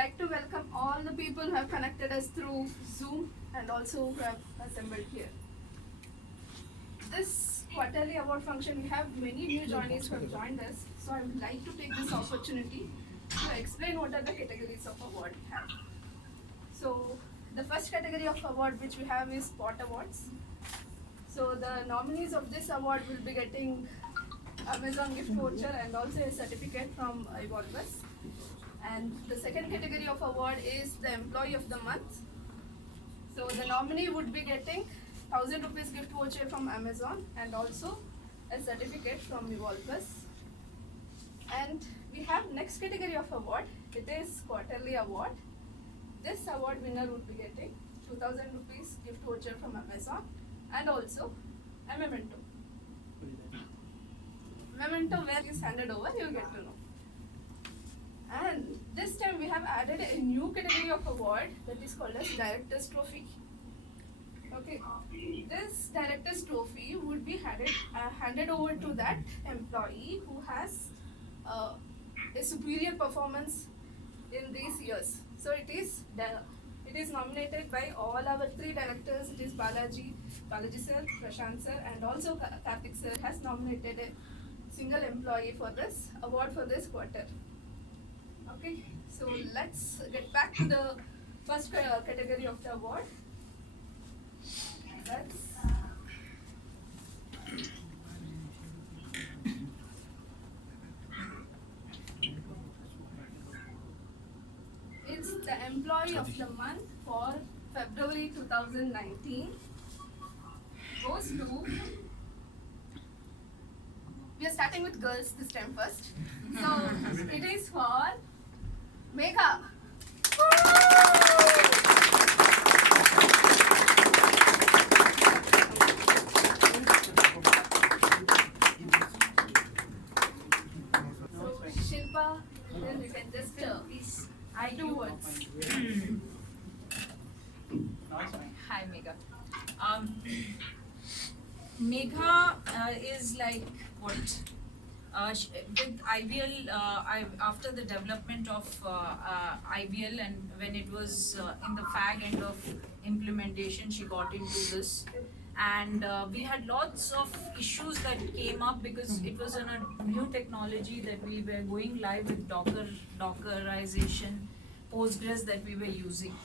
like to welcome all the people who have connected us through Zoom and also who have assembled here. This quarterly award function, we have many new joinees who have joined us, so I would like to take this opportunity to explain what are the categories of award we have. So the first category of award which we have is Spot Awards. So the nominees of this award will be getting Amazon gift voucher and also a certificate from Evolvus. And the second category of award is the Employee of the Month. So the nominee would be getting 1000 rupees gift voucher from Amazon and also a certificate from Evolvus. And we have next category of award. It is Quarterly Award. This award winner would be getting 2000 rupees gift voucher from Amazon and also a memento. Memento where is handed over, you will get to know. And this time we have added a new category of award that is called as Director's Trophy. Okay, this Director's Trophy would be handed over to that employee who has a superior performance in these years. So it is nominated by all our 3 directors. It is Balaji sir, Prashant sir, and also Karthik sir has nominated a single employee for this award for this quarter. Okay, so let's get back to the first category of the award. It's the Employee of the Month for February 2019 goes to, we are starting with girls this time first. So it is for Megha. So Shilpa, then we can just please. I do words. Hi, Megha. Megha is like what? With IBL, after the development of IBL and when it was in the fag end of implementation, she got into this. And we had lots of issues that came up because it was on a new technology that we were going live with Dockerization, Postgres that we were using.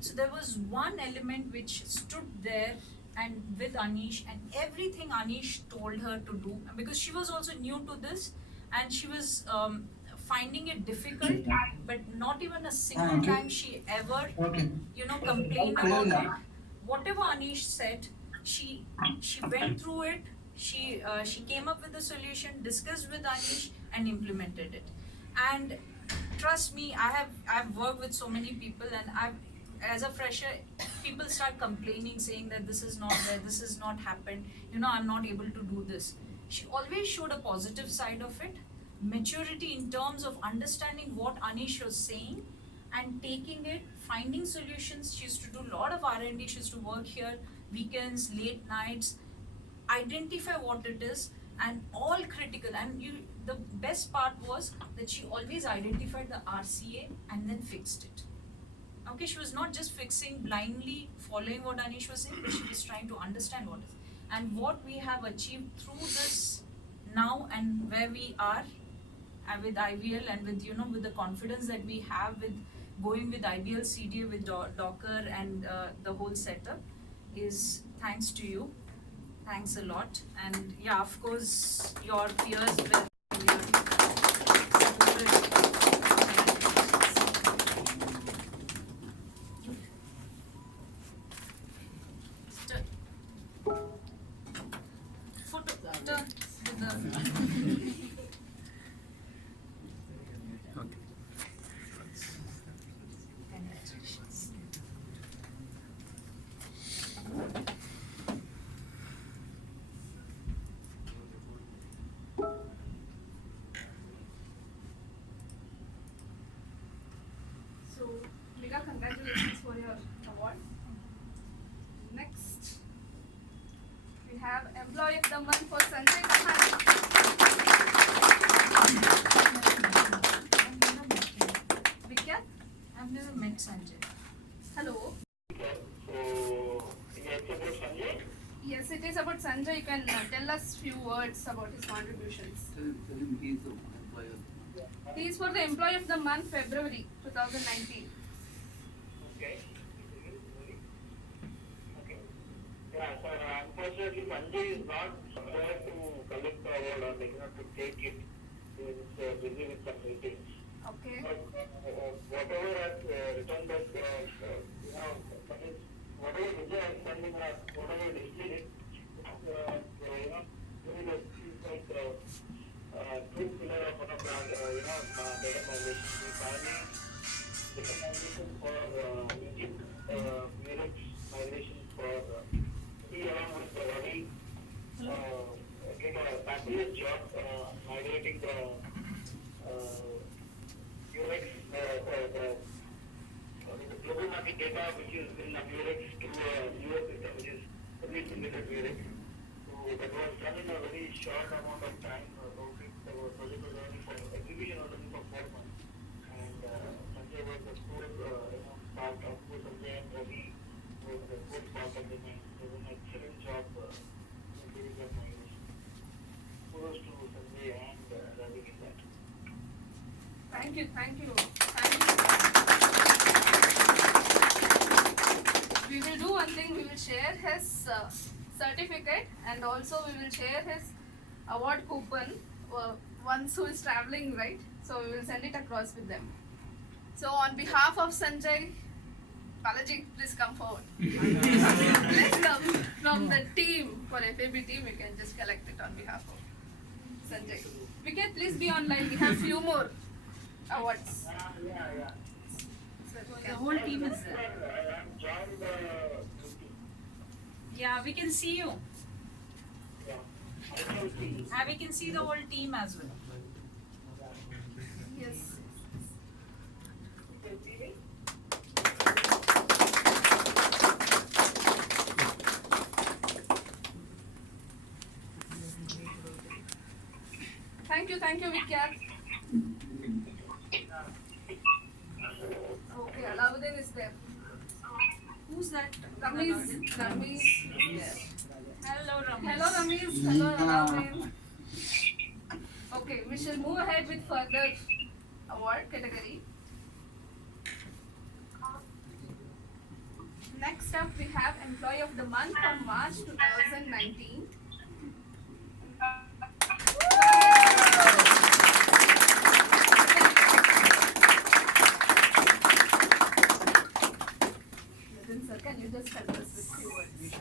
So there was one element which stood there and with Anish, and everything Anish told her to do, because she was also new to this and she was finding it difficult, but not even a single time she ever complained about it. Whatever Anish said, she went through it, she came up with a solution, discussed with Anish and implemented it. And trust me, I've worked with so many people, and as a fresher, people start complaining, saying that this is not there, this has not happened, I'm not able to do this. She always showed a positive side of it, maturity in terms of understanding what Anish was saying and taking it, finding solutions. She used to do a lot of R&D, she used to work here, weekends, late nights, identify what it is, and all critical. And the best part was that she always identified the RCA and then fixed it. Okay, she was not just fixing blindly, following what Anish was saying, but she was trying to understand what it is. And what we have achieved through this now and where we are with IBL and with the confidence that we have with going with IBL CDA with Docker and the whole setup is thanks to you. Thanks a lot. And yeah, of course, your peers were So Megha, congratulations for your award. Next, we have Employee of the Month for Sanjay Kahani. Vikya? it is about Sanjay, you can tell us few words about his contributions. Tell him he is the employer. He is for the Employee of the Month, February 2019. Okay. Okay. Yeah, so unfortunately Sanjay is not there to collect the award or like, to take it. He is busy with some meetings. Okay. But whatever has returned us, whatever Vijay has done in whatever displayed it, he's like true pillar of one of our, data migration. We finally recognition for Egypt, Europe migration for he along with Ravi did a fabulous job migrating the UX, the global market data which is in UX to US system which is related to UX. So that was done in a very short amount of time. The project was only for exhibition was only for 4 months. And Sanjay was the core part of both of them. Ravi was the core part of them, and they did an excellent job doing that migration. Kudos to Sanjay and Ravi in that. Thank you. We will do one thing, we will share his certificate and also we will share his award coupon once who is traveling, right? So we will send it across with them. So on behalf of Sanjay, Balaji, please come forward. Please come from the team, for FAB team, we can just collect it on behalf of Sanjay. We can please be online, we have few more awards. Yeah. The whole team is there. I'm joined the meeting. Yeah, we can see you. Yeah. I can see. We can see the whole team as well. Yes. You can see me? Thank you, Vikyat. Okay, Alauddin is there. Who's that? Ramesh is there. Hello, Ramesh. Hello, Ramesh. Hello, Alauddin. Okay, we shall move ahead with further award category. Next up, we have Employee of the Month for March 2019. Nitin sir, can you just help us with few words?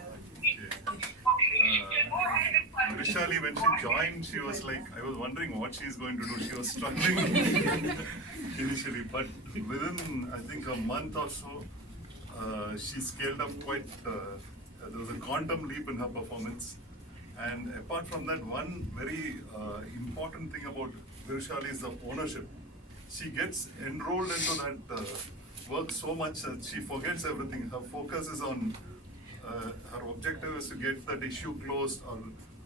Vishali, when she joined, she was like, I was wondering what she's going to do. She was struggling initially, but within, I think, a month or so, she scaled up quite, there was a quantum leap in her performance. And apart from that, one very important thing about Vishali is the ownership. She gets enrolled into that work so much that she forgets everything. Her focus is on, her objective is to get that issue closed or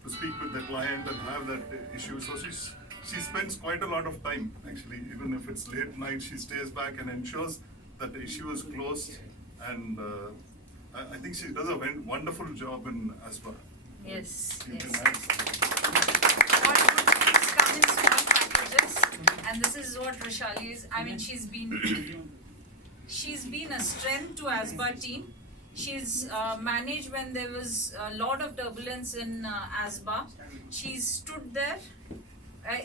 to speak with the client and have that issue. So she spends quite a lot of time, actually. Even if it's late night, she stays back and ensures that the issue is closed. And I think she does a wonderful job in ASPA. Yes. You can Yes. add- All good things come in small packages, and this is what Rishali is. I mean, she's been a strength to ASBA team. She's managed when there was a lot of turbulence in ASBA. She stood there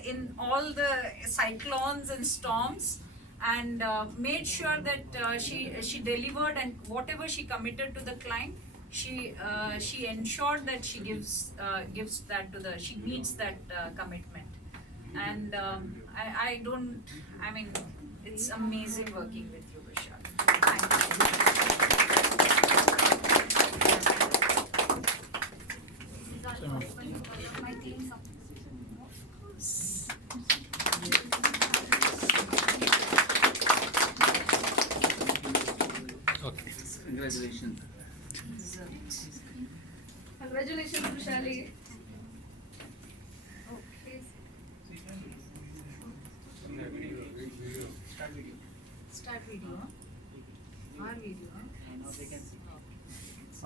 in all the cyclones and storms and made sure that she delivered, and whatever she committed to the client, she ensured that she gives that to she meets that commitment. And I mean, it's amazing working with you, Vishal. My team. Okay. Congratulations. Congratulations, Vishali. Okay. Start video. Our video.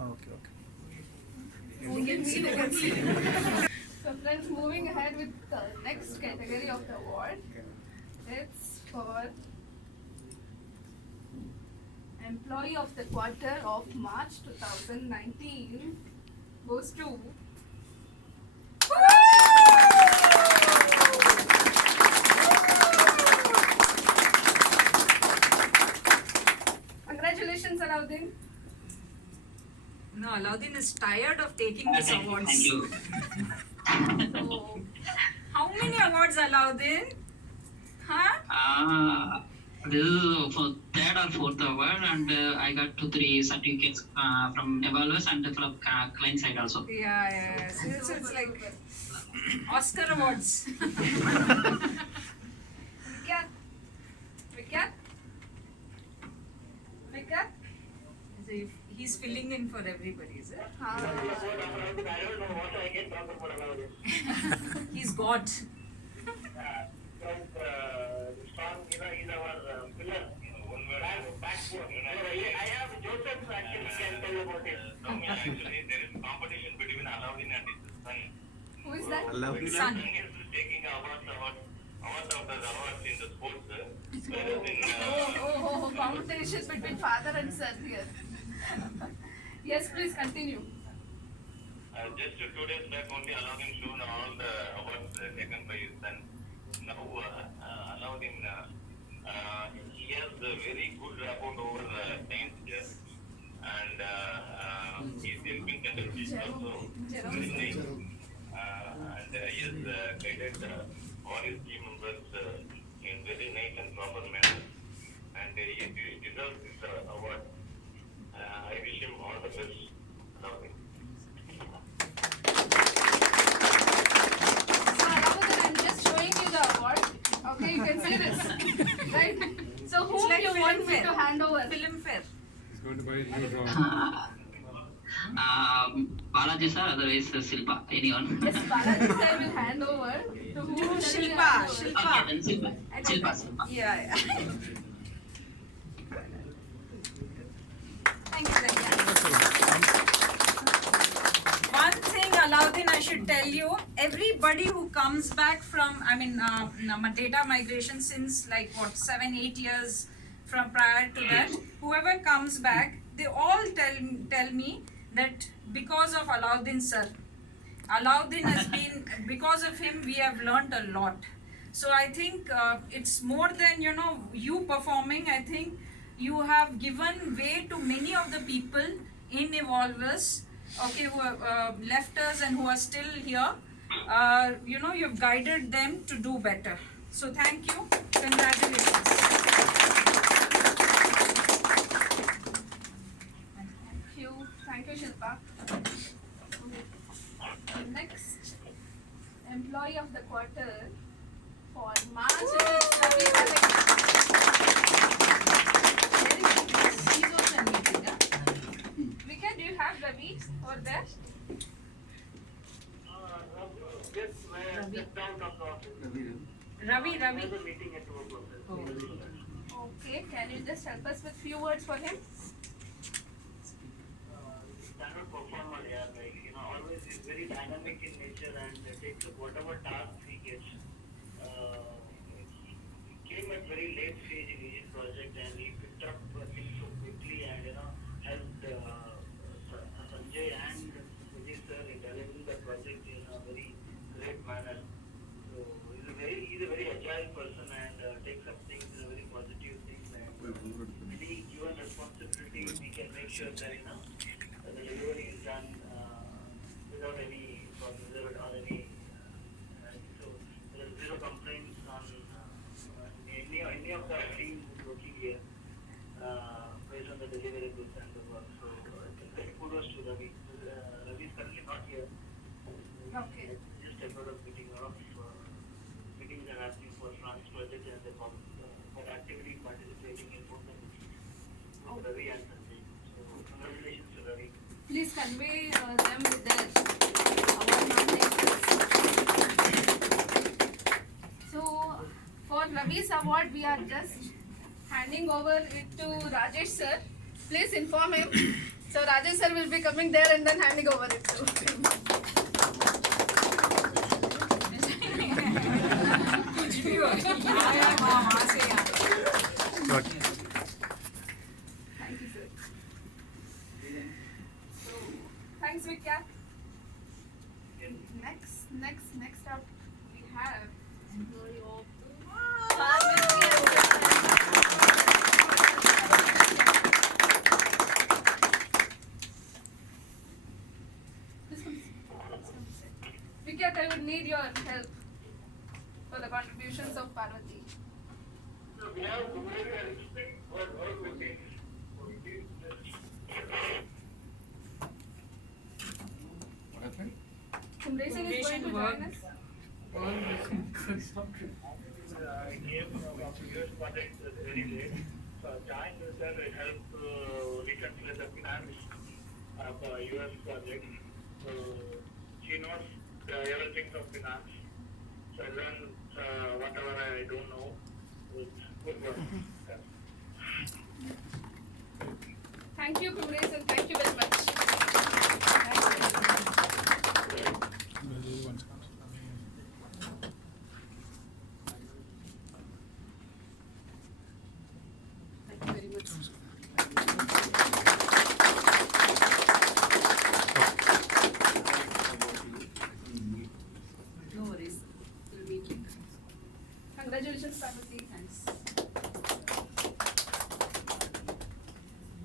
Okay. Only me who can see. So friends, moving ahead with the next category of the award, it's for Employee of the Quarter of March 2019 goes to Congratulations, Alauddin. No, Alauddin is tired of taking these awards. Thank you. So, how many awards, Alauddin? Huh? This is for third or fourth award, and I got 2-3 certificates from Evolvus and from client side also. Yeah. So it's like Oscar awards. Vikyat? So he's filling in for everybody, is it? I don't know what I can talk about Alauddin. He's God. Strong, he's our pillar. Backbone. I have Joseph actually can tell about it. Actually, there is competition between Alauddin and his son. Who is that? Son. He is taking awards after the awards in the sports. Competition between father and son here. Yes, please continue. Just 2 days back only Alauddin shown all the awards taken by his son. Now Alauddin, he has a very good rapport over science here, and he's helping countries also very nice. And he has guided all his team members in very nice and proper manner, and he deserves this award. I wish him all the best, Alauddin. So Alauddin, I'm just showing you the award. Okay, you can see this. Right? So It's whom like you want me Filmfare. to hand over? Filmfare. He's going to buy a new drawing. Balaji sir, otherwise Silpa, anyone. Yes, Balaji sir will hand over to whom shall we Shilpa. hand over? Okay, then Silpa. Silpa. Yeah. Thank you. One thing, Alauddin, I should tell you, everybody who comes back from, data migration since 7-8 years from prior to that, whoever comes back, they all tell me that because of Alauddin sir, Alauddin has been, because of him, we have learnt a lot. So I think it's more than, you performing. I think you have given way to many of the people in Evolvus, okay, who have left us and who are still here. You've guided them to do better. So thank you. Congratulations. Thank you, Shilpa. Next employee of the quarter for March is Ravi He's also in meeting, yeah? Vikas, do you have Ravi over there? Yes, I stepped out of the office. Ravi. There's a meeting at 2 o'clock. Okay, can you just help us with few words for him? Standard performer, yeah, always is very dynamic in nature and takes up whatever task he gets. He came at very late stage in his project and he picked up things so quickly and helped Sanjay and Vijay sir in delivering the project in a very great manner. So he's a very agile person and takes up things in a very positive thing. And any given responsibility, we can make sure that the delivery is done without any problems or any. So there is zero complaints on any of the team who's working here based on the deliverables and the work. So kudos to Ravi. Ravi is currently not here. Okay. Just a lot of meetings are happening for France project and for actively participating in both of Ravi and Sanjay. So congratulations to Ravi. Please convey them with their award nominations. So, for Ravi's award, we are just handing over it to Rajesh sir. Please inform him. So Rajesh sir will be coming there and then handing over it to him. कुछ भी हो आया वहाँ से आया Good. Thank you, sir. So, thanks, Vikya. Next up, we have Parvati. Vikya, I would need your help for the contributions of Parvati. So we have to make an explain what we think. What happened? Kumresan is going to join us. I came from a US project very late. So I joined this and it helped to reconcile the finance of a US project. So she knows everything of finance. So I learned whatever I don't know. It's good work. Thank you, Kumresan. Thank you very much. Thank you very much. No worries. We'll meet you. Congratulations, Parvati. Thanks.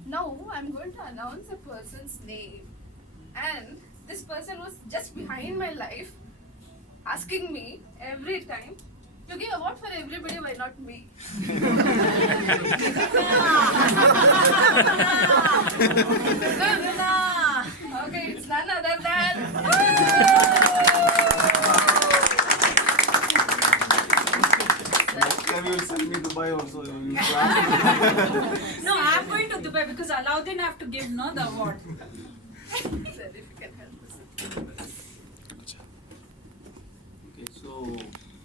Now I'm going to announce a person's name, and this person was just behind my life, asking me every time to give award for everybody, why not me? Okay, it's none other than. Next time you will send me Dubai also. You will plan. No, I'm going to Dubai because Alauddin have to give no the award. Sir, if you can help us. Okay, so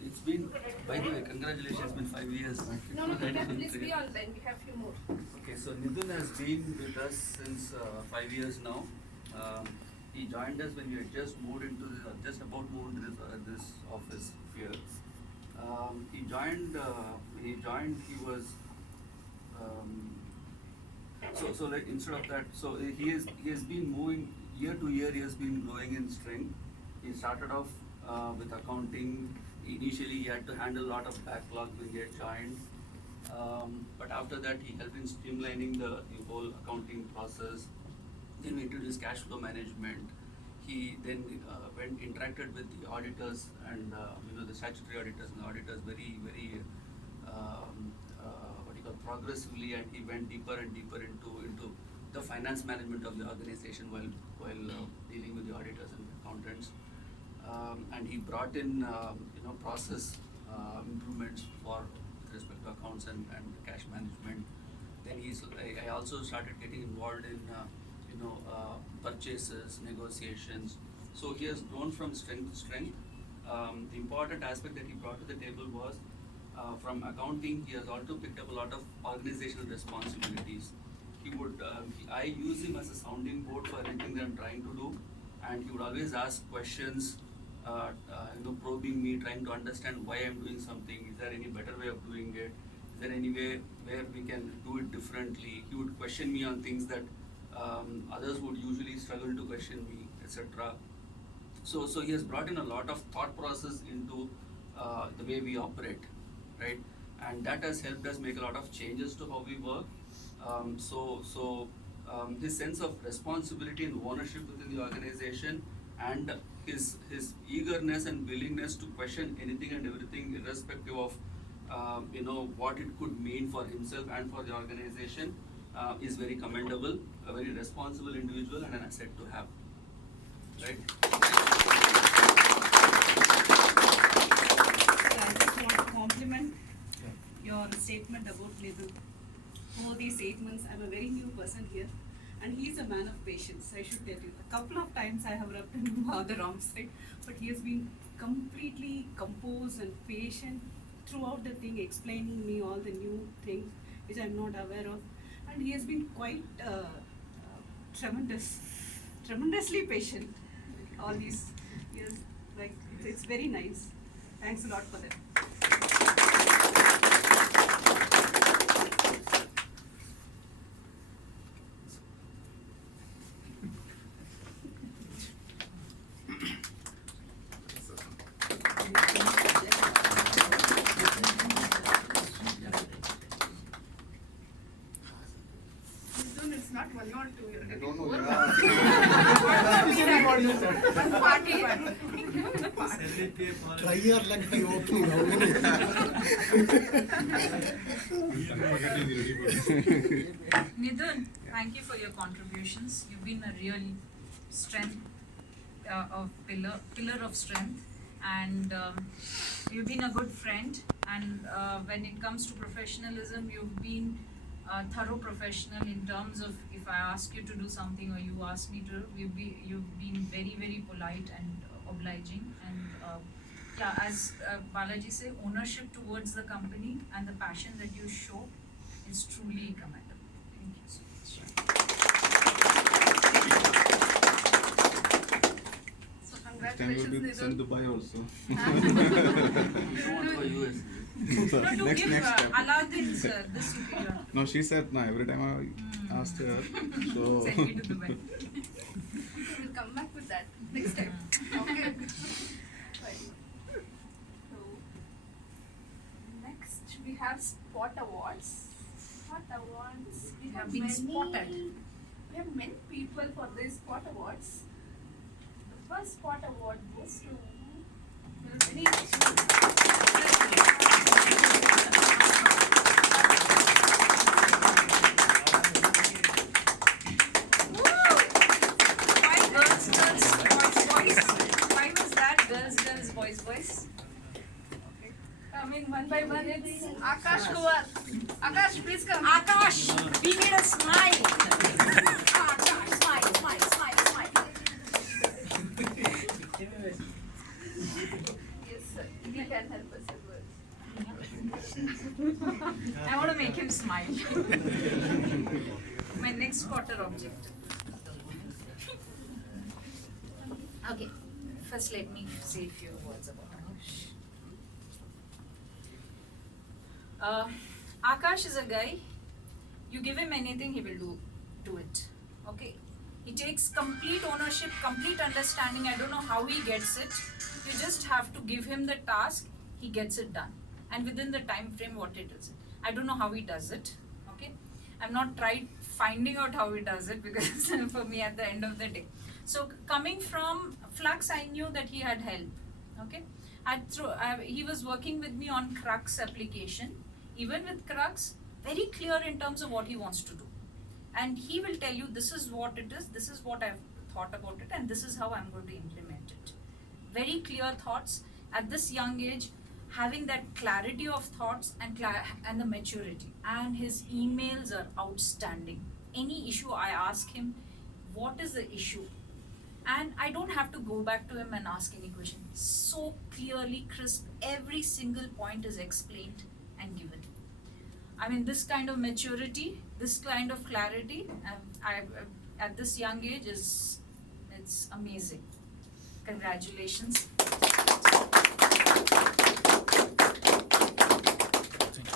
it's been, by the way, congratulations, it's been 5 years. No, please be online. We have few more. Okay, so Nidun has been with us since 5 years now. He joined us when we had just moved into this, just about moved into this office here. He joined, when he joined, he was, so like instead of that, so he has been moving year to year. He has been growing in strength. He started off with accounting. Initially, he had to handle a lot of backlog when he had joined. But after that, he helped in streamlining the whole accounting process. Then we introduced cash flow management. He then interacted with the auditors and the statutory auditors and the auditors very progressively, and he went deeper and deeper into the finance management of the organization while dealing with the auditors and the accountants. And he brought in process improvements with respect to accounts and cash management. Then I also started getting involved in purchases, negotiations. So he has grown from strength to strength. The important aspect that he brought to the table was from accounting. He has also picked up a lot of organizational responsibilities. I use him as a sounding board for anything that I'm trying to do, and he would always ask questions, probing me, trying to understand why I'm doing something. Is there any better way of doing it? Is there any way where we can do it differently? He would question me on things that others would usually struggle to question me, etc. So he has brought in a lot of thought process into the way we operate, right? And that has helped us make a lot of changes to how we work. His sense of responsibility and ownership within the organization, and his eagerness and willingness to question anything and everything, irrespective of what it could mean for himself and for the organization, is very commendable. A very responsible individual and an asset to have. Right? I just want to compliment your statement about Nidhu. Over these 8 months, I'm a very new person here, and he is a man of patience, I should tell you. A couple of times I have rubbed him on the wrong side, but he has been completely composed and patient throughout the thing, explaining me all the new things which I'm not aware of. And he has been quite tremendously patient all these years. Like it's very nice. Thanks a lot for that. Soon it's not 1 or 2, you're getting don't know, four. yeah. Party. Try your luck by opening how many? Nidun, thank you for your contributions. You've been a real strength of pillar of strength, and you've been a good friend. And when it comes to professionalism, you've been a thorough professional in terms of if I ask you to do something or you ask me to, you've been very, very polite and obliging. And yeah, as Balaji said, ownership towards the company and the passion that you show is truly commendable. Thank you so much. So Next time congratulations, we'll be sent Nidun. Dubai also. You want for US? No, to Next give step. Aladdin's this to you. No, she said no. Every time I asked her, so. Send me to Dubai. We'll come back with that next time. Okay. Right. So next we have Spot Awards. Spot Awards. We have been spotted. We have many people for these Spot Awards. The first Spot Award goes to very Why girls, boys? Why was that girls, boys? coming one by one. It's Akash Kuwar. Akash, please come. Akash, we need a smile. Akash, smile. Yes, sir. You can help us as well. I want to make him smile. My next quarter objective. Okay, first let me say a few words about Akash. Akash is a guy, you give him anything, he will do it. Okay? He takes complete ownership, complete understanding. I don't know how he gets it. You just have to give him the task, he gets it done. And within the time frame what it is. I don't know how he does it. Okay? I've not tried finding out how he does it because for me at the end of the day. So coming from Flux, I knew that he had help. Okay? He was working with me on Crux application. Even with Crux, very clear in terms of what he wants to do. And he will tell you this is what it is, this is what I've thought about it, and this is how I'm going to implement it. Very clear thoughts at this young age, having that clarity of thoughts and the maturity. And his emails are outstanding. Any issue I ask him, what is the issue? And I don't have to go back to him and ask any question. So clearly, crisp, every single point is explained and given. I mean, this kind of maturity, this kind of clarity, at this young age it's amazing. Congratulations.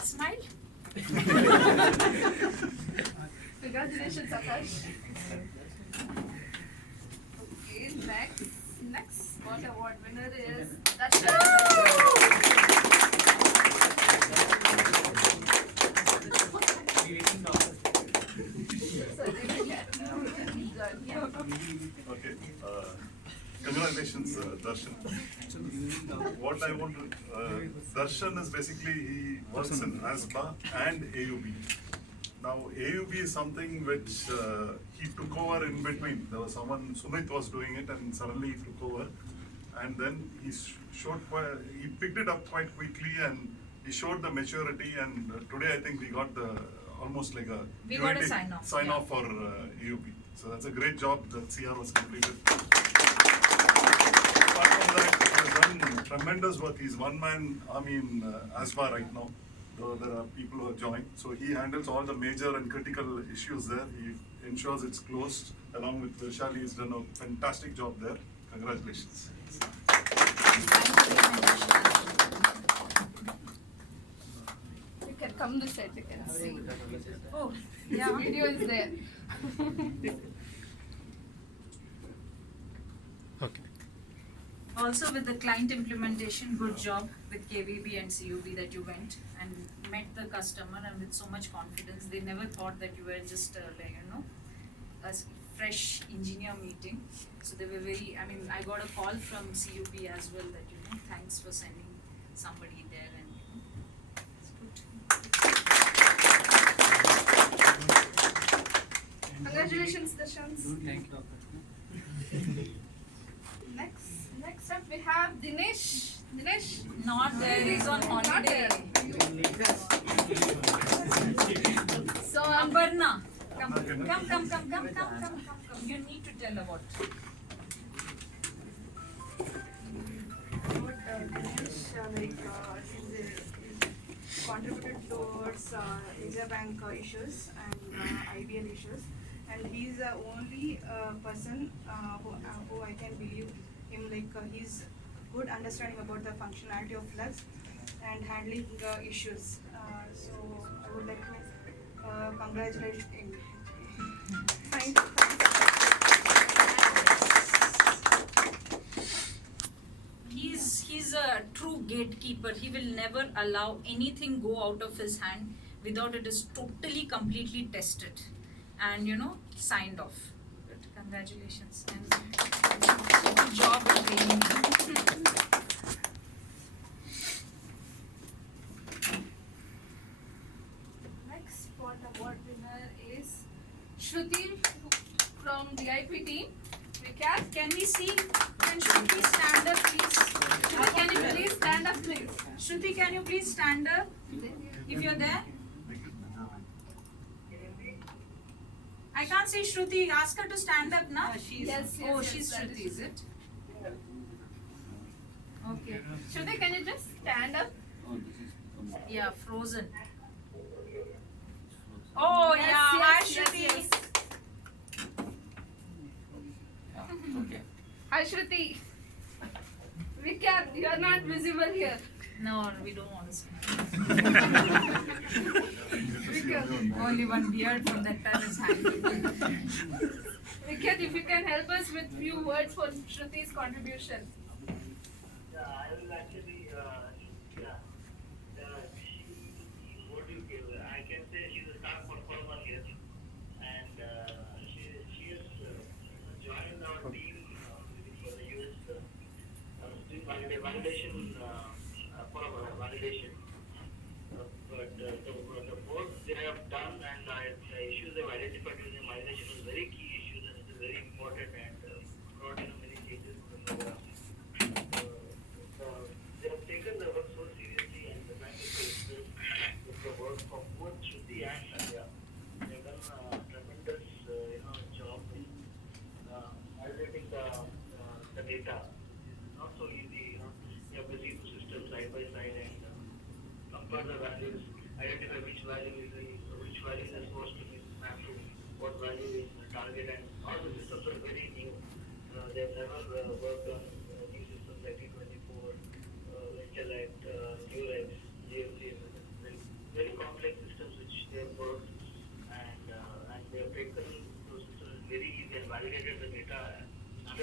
Smile. Congratulations, Akash. Okay, next Spot Award winner is Darshan. Okay. Congratulations, Darshan. What I want to, Darshan is basically, he works in ASBA and AUB. Now, AUB is something which he took over in between. There was someone, Sumit was doing it, and suddenly he took over. And then he picked it up quite quickly, and he showed the maturity. And today, I think we got almost like a We got a UIT sign off, for AUB. So that's a great job that CR was completed. Apart from that, he has done tremendous work. He's one man army in ASBA right now. Though there are people who have joined. So he handles all the major and critical issues there. ensures it's closed. Along with Vishali, he's done a fantastic job there. Congratulations. Thank you very much. You can come this side, you can see. Oh, Yeah, yeah. video is there. Okay. Also with the client implementation, good job with KVB and CUB that you went and met the customer and with so much confidence. They never thought that you were just like, a fresh engineer meeting. So they were very, I mean, I got a call from CUB as well that, thanks for sending somebody there and, it's good. Congratulations, Dashans. Thank you. Next up we have Dinesh. Dinesh. Not there, he's on Not holiday. there. So Aparna, come. You need to tell about. Dinesh, he's contributed towards Asia Bank issues and IBL issues, and he's the only person who I can believe him, like he's good understanding about the functionality of Flux and handling issues. So I would like to congratulate him. Thank you. He's a true gatekeeper. He will never allow anything go out of his hand without it is totally, completely tested and signed off. But congratulations and good job at training. Next spot award winner is Shruti from the IP team. Can we see? Can Shruti stand up, please? Shruti, can you please stand up, please? Shruti, can you please stand up if you're there? I can't see Shruti. Ask her to stand up now. Yes, Oh, yes, she's that Shruti, is it? Okay. Shruti, can you just stand up? Oh, this is Yeah, frozen. Oh, Yes, yeah. yes, Hi, yes, Shruti. yes. okay. Hi, Shruti. You are not visible here. No, we don't want to see. Vikat, Only one beard from that time is hanging. Vikat, if you can help us with few words for Shruti's contribution. Yeah, I will actually, what do you give? I can say she's a star performer here, and she has joined our team for the US doing validation for validation. But the work they have done and the issues they've identified using validation is very key issues and it is very important and brought in many changes to the program. They have taken the work so seriously and the fact that with the work of both Shruti and Sandhya. They have done a tremendous job in validating the data. It's not so easy, you have to see two systems side by side and compare the values, identify which value is supposed to be mapped to what value is the target, and all the systems are very new. They have never worked on new systems like T24, Intellect, Nurex, GFC, very complex systems which they have worked and they have taken those systems very easy and validated the data 100%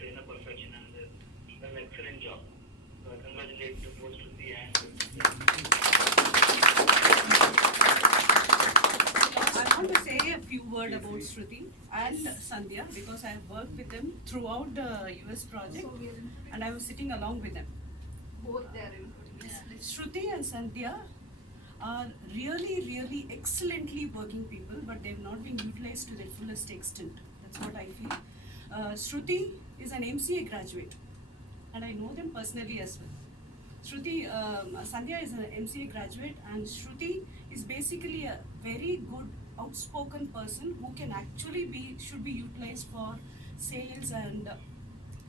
in a perfection and they've done an excellent job. So I congratulate both Shruti and I want to say a few words about Shruti and Sandhya because I have worked with them throughout the US project and I was sitting along with them. Both there in. Yes, please. Shruti and Sandhya are really excellently working people, but they've not been utilized to their fullest extent. That's what I feel. Shruti is an MCA graduate, and I know them personally as well. Sandhya is an MCA graduate, and Shruti is basically a very good outspoken person who can actually should be utilized for sales and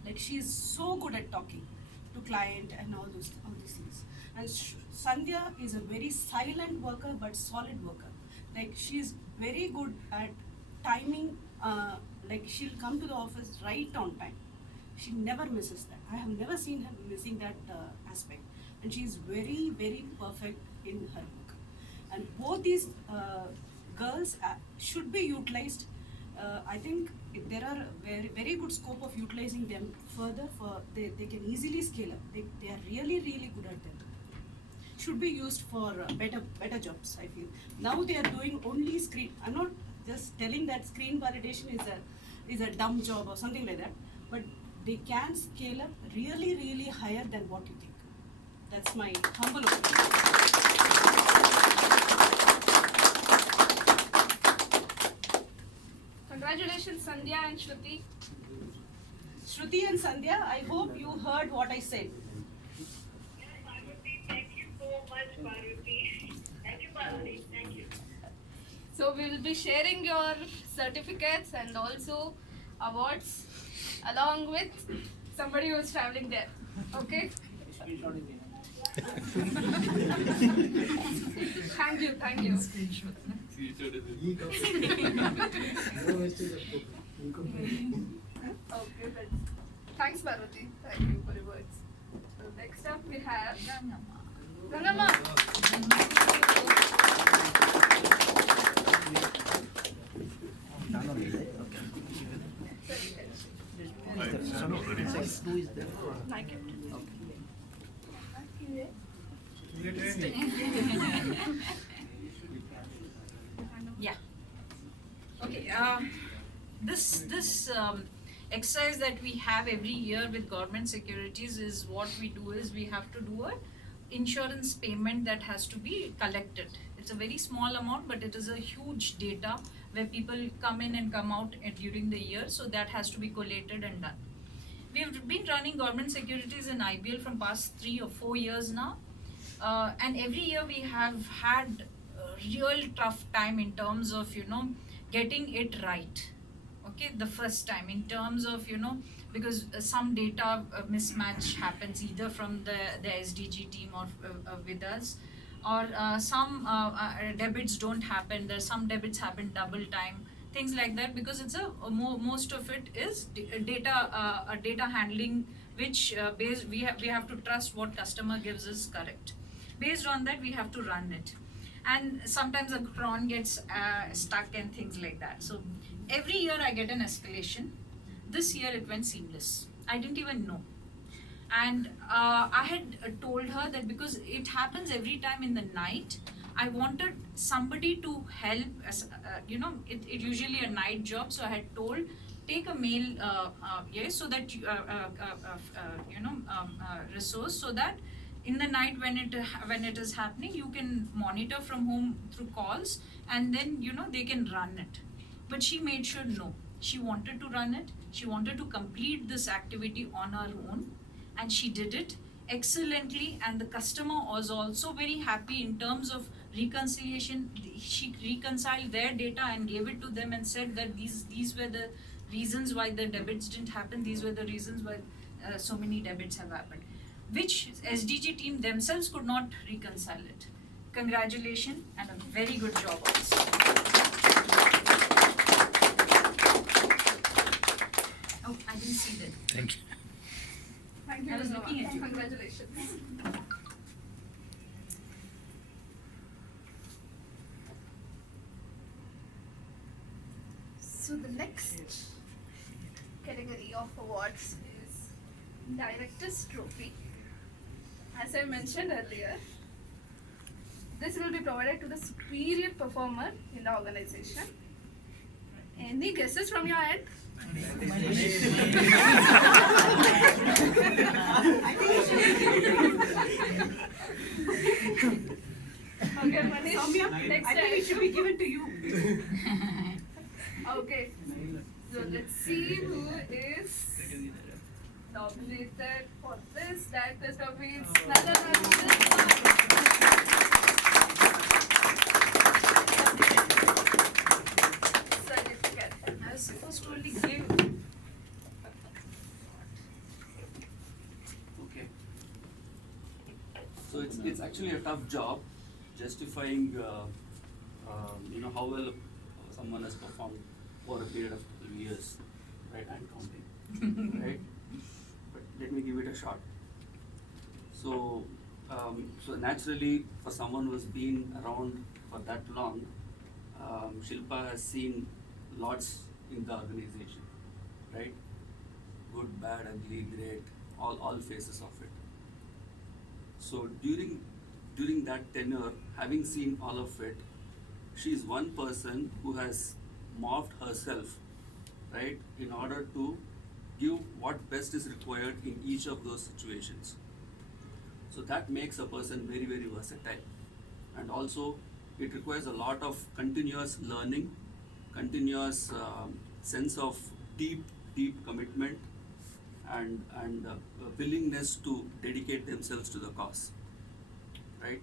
like she is so good at talking to client and all these things. And Sandhya is a very silent worker but solid worker. Like she is very good at timing, like she'll come to the office right on time. She never misses that. I have never seen her missing that aspect. And she's very, very perfect in her work. And both these girls should be utilized. I think there are very, very good scope of utilizing them further. They can easily scale up. They are really, really good at that. Should be used for better jobs, I feel. Now they are doing only screen. I'm not just telling that screen validation is a dumb job or something like that, but they can scale up really, really higher than what you think. That's my humble opinion. Congratulations, Sandhya and Shruti. Shruti and Sandhya, I hope you heard what I said. Thank you so much, Parvati. Thank you, Parvati. Thank you. So we will be sharing your certificates and also awards along with somebody who is traveling there. Okay? Thank you, thank you. Okay, thanks, Parvati. Thank you for your words. So next up we have Rangama. Like it. Yeah. Okay. This exercise that we have every year with government securities is what we do is we have to do a insurance payment that has to be collected. It's a very small amount, but it is a huge data where people come in and come out during the year. So that has to be collated and done. We've been running government securities in IBL from past 3 or 4 years now. And every year we have had a real tough time in terms of, getting it right. Okay, the first time in terms of, because some data mismatch happens either from the SDG team or with us, or some debits don't happen. There's some debits happen double time, things like that, because it's most of it is data handling, which we have to trust what customer gives us correct. Based on that, we have to run it, and sometimes a cron gets stuck and things like that. So every year I get an escalation. This year it went seamless. I didn't even know. And I had told her that because it happens every time in the night, I wanted somebody to help. It usually a night job, so I had told take a male so that resource, so that in the night when it is happening, you can monitor from home through calls, and then they can run it. But she made sure no, she wanted to run it. She wanted to complete this activity on her own, and she did it excellently, and the customer was also very happy in terms of reconciliation. She reconciled their data and gave it to them and said that these were the reasons why the debits didn't happen. These were the reasons why so many debits have happened, which SDG team themselves could not reconcile it. Congratulations and a very good job also. Oh, I didn't see that. Thank you. Thank you, I was Rangama. looking at you. Congratulations. So the next category of awards is Director's Trophy. As I mentioned earlier, this will be provided to the superior performer in the organization. Any guesses from your end? Okay, Manish, Soumya, next I think it time. should be given to you. Okay, so let's see who is nominated for this Director's Trophy. It's none other certificate. I was supposed to only give. Okay. So it's actually a tough job justifying how well someone has performed over a period of 12 years, right? And counting, right? But let me give it a shot. So, so naturally, for someone who's been around for that long, Shilpa has seen lots in the organization, right? Good, bad, ugly, great, all phases of it. So during that tenure, having seen all of it, she is one person who has morphed herself, right, in order to give what best is required in each of those situations. So that makes a person very, very versatile. And also, it requires a lot of continuous learning, continuous sense of deep commitment, and willingness to dedicate themselves to the cause, right?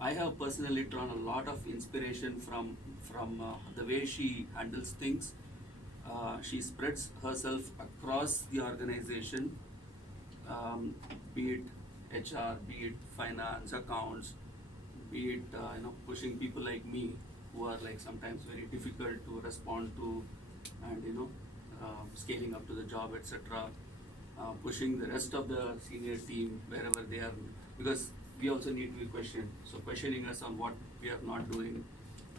I have personally drawn a lot of inspiration from the way she handles things. She spreads herself across the organization, be it HR, be it finance, accounts, be it pushing people like me who are like sometimes very difficult to respond to, and scaling up to the job, etc. Pushing the rest of the senior team wherever they are, because we also need to be questioned. So questioning us on what we are not doing,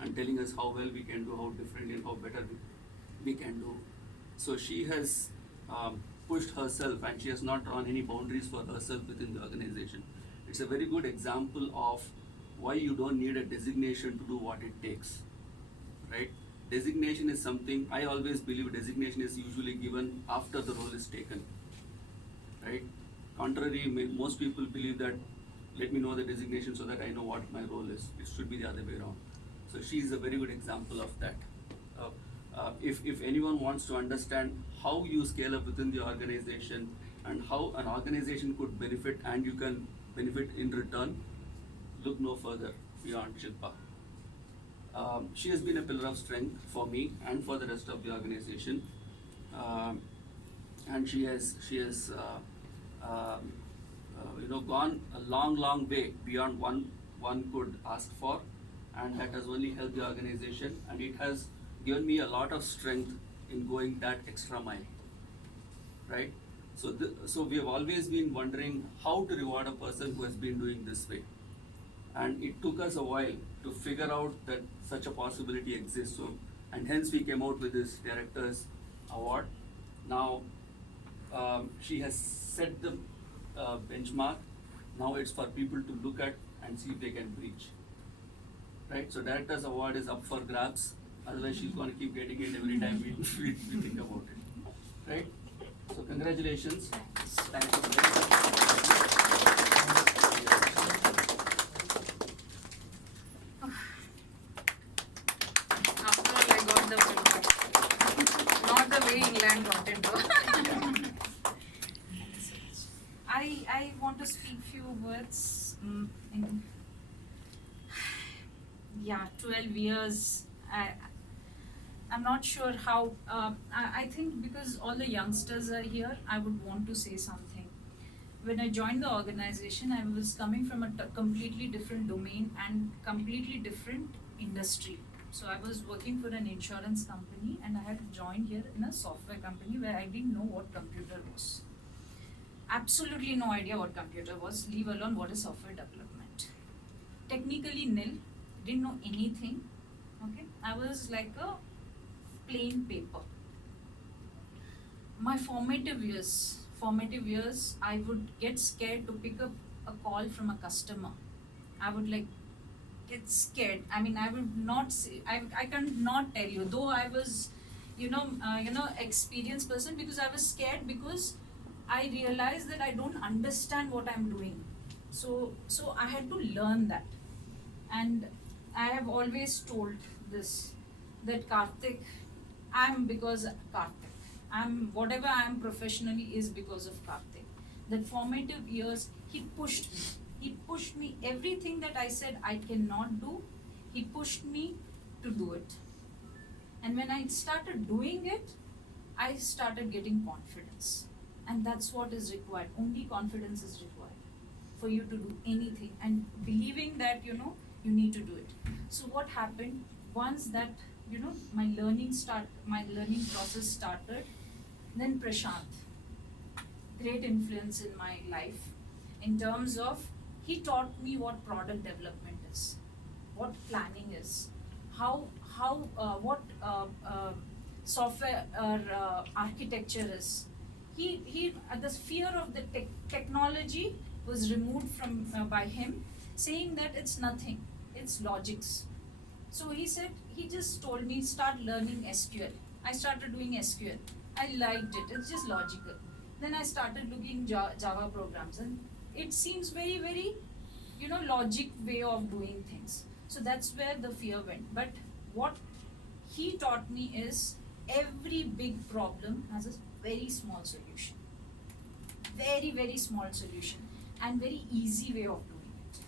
and telling us how well we can do, how differently and how better we can do. So she has pushed herself, and she has not drawn any boundaries for herself within the organization. It's a very good example of why you don't need a designation to do what it takes, right? Designation is something, I always believe designation is usually given after the role is taken, right? Contrary, most people believe that let me know the designation so that I know what my role is. It should be the other way around. So she is a very good example of that. If anyone wants to understand how you scale up within the organization and how an organization could benefit and you can benefit in return, look no further beyond Shilpa. She has been a pillar of strength for me and for the rest of the organization, and she has gone a long way beyond one could ask for, and that has only helped the organization, and it has given me a lot of strength in going that extra mile, right? So we have always been wondering how to reward a person who has been doing this way, and it took us a while to figure out that such a possibility exists. So, and hence we came out with this director's award. Now she has set the benchmark. Now it's for people to look at and see if they can reach, right? So director's award is up for grabs, otherwise she's going to keep getting it every time we think about it, right? So congratulations. Thank you very much. After all, I got the silver. Not the way England got it though. I want to speak few words. Yeah, 12 years. I'm not sure how. I think because all the youngsters are here, I would want to say something. When I joined the organization, I was coming from a completely different domain and completely different industry. So I was working for an insurance company, and I had joined here in a software company where I didn't know what computer was. Absolutely no idea what computer was, leave alone what is software development. Technically nil, didn't know anything. Okay, I was like a plain paper. My formative years, I would get scared to pick up a call from a customer. I would like get scared. I mean, I would not say, I cannot tell you, though I was, experienced person, because I was scared because I realized that I don't understand what I'm doing. So I had to learn that. And I have always told this, that Karthik, I'm because Karthik. Whatever I am professionally is because of Karthik. That formative years, he pushed me. He pushed me. Everything that I said I cannot do, he pushed me to do it. And when I started doing it, I started getting confidence. And that's what is required. Only confidence is required for you to do anything, and believing that you need to do it. So what happened once that my learning process started. Then Prashant, great influence in my life in terms of he taught me what product development is, what planning is, how what software architecture is. He the fear of the technology was removed from by him, saying that it's nothing, it's logics. So he said, he just told me start learning SQL. I started doing SQL. I liked it. It's just logical. Then I started looking Java programs, and it seems very, very, logic way of doing things. So that's where the fear went. But what he taught me is every big problem has a very small solution. Very, very small solution, and very easy way of doing it.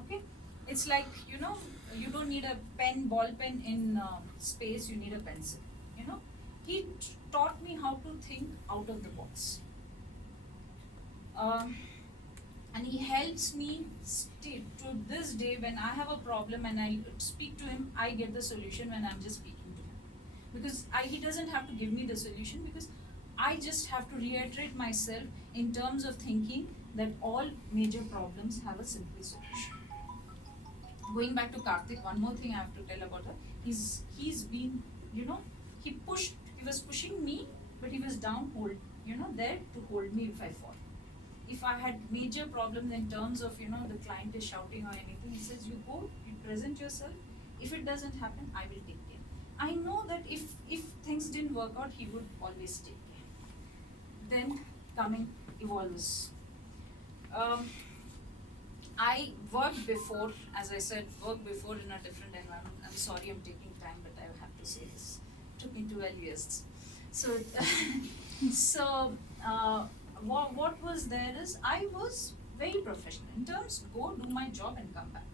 Okay? It's like, you don't need a ball pen in space, you need a pencil. He taught me how to think out of the box. And he helps me to this day. When I have a problem and I speak to him, I get the solution when I'm just speaking to him. Because he doesn't have to give me the solution, because I just have to reiterate myself in terms of thinking that all major problems have a simple solution. Going back to Karthik, one more thing I have to tell about her. He's been, he was pushing me, but he was there to hold me if I fall. If I had major problems in terms of, the client is shouting or anything, he says, you go, you present yourself. If it doesn't happen, I will take care. I know that if things didn't work out, he would always take care. Then coming Evolvus. I worked before, as I said, in a different environment. I'm sorry I'm taking time, but I have to say this. It took me 12 years. So, what was there is, I was very professional in terms, go do my job and come back.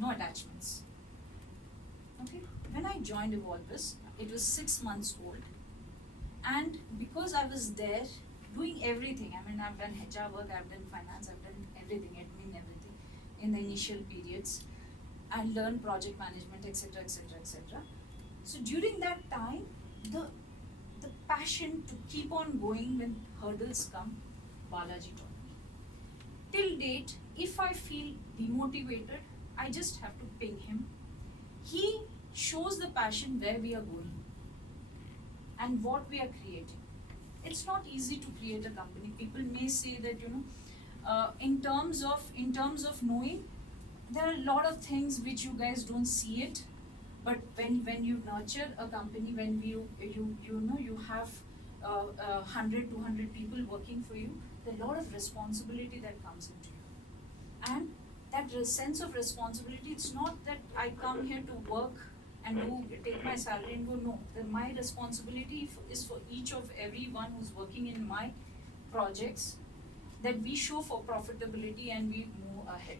No attachments. Okay? When I joined Evolvus, it was 6 months old. And because I was there doing everything, I've done HR work, I've done finance, I've done everything, admin, everything in the initial periods. I learned project management, etc., etc., etc. So during that time, the passion to keep on going when hurdles come, Balaji taught me. Till date, if I feel demotivated, I just have to ping him. He shows the passion where we are going and what we are creating. It's not easy to create a company. People may say that, in terms of knowing, there are a lot of things which you guys don't see it. But when you nurture a company, when you have 100, 200 people working for you, there's a lot of responsibility that comes into you. And that sense of responsibility, it's not that I come here to work and take my salary and go, no. My responsibility is for each of everyone who's working in my projects, that we show for profitability and we move ahead.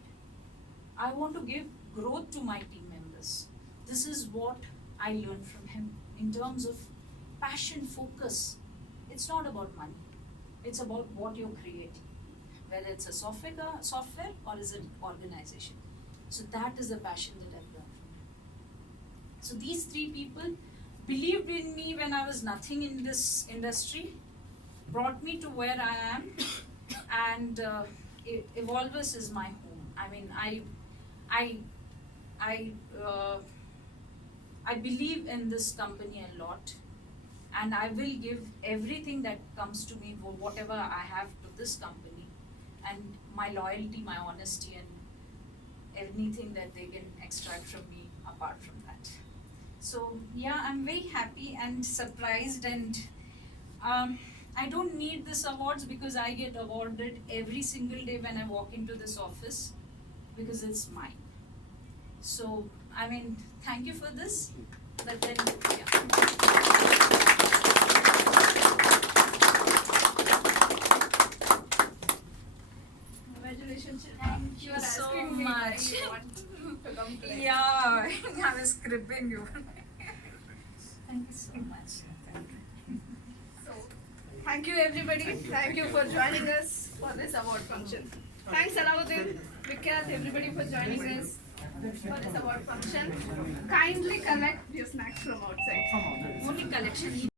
I want to give growth to my team members. This is what I learned from him in terms of passion, focus. It's not about money. It's about what you're creating, whether it's a software or is it organization. So that is the passion that I've learned from him. So these 3 people believed in me when I was nothing in this industry, brought me to where I am, and Evolvus is my home. I believe in this company a lot, and I will give everything that comes to me, whatever I have, to this company, and my loyalty, my honesty, and anything that they can extract from me apart from that. So yeah, I'm very happy and surprised, and I don't need this awards because I get awarded every single day when I walk into this office, because it's mine. So, thank you for this. But then, yeah. Congratulations. Thank you are so asking me why much. you want to complain. Yeah, I was cribbing you. Thank you so much. So, thank you everybody. Thank you for joining us for this award function. Thanks Alauddin, Vikyat, everybody for joining us. for this award function. Kindly collect your snacks from outside. Only collection.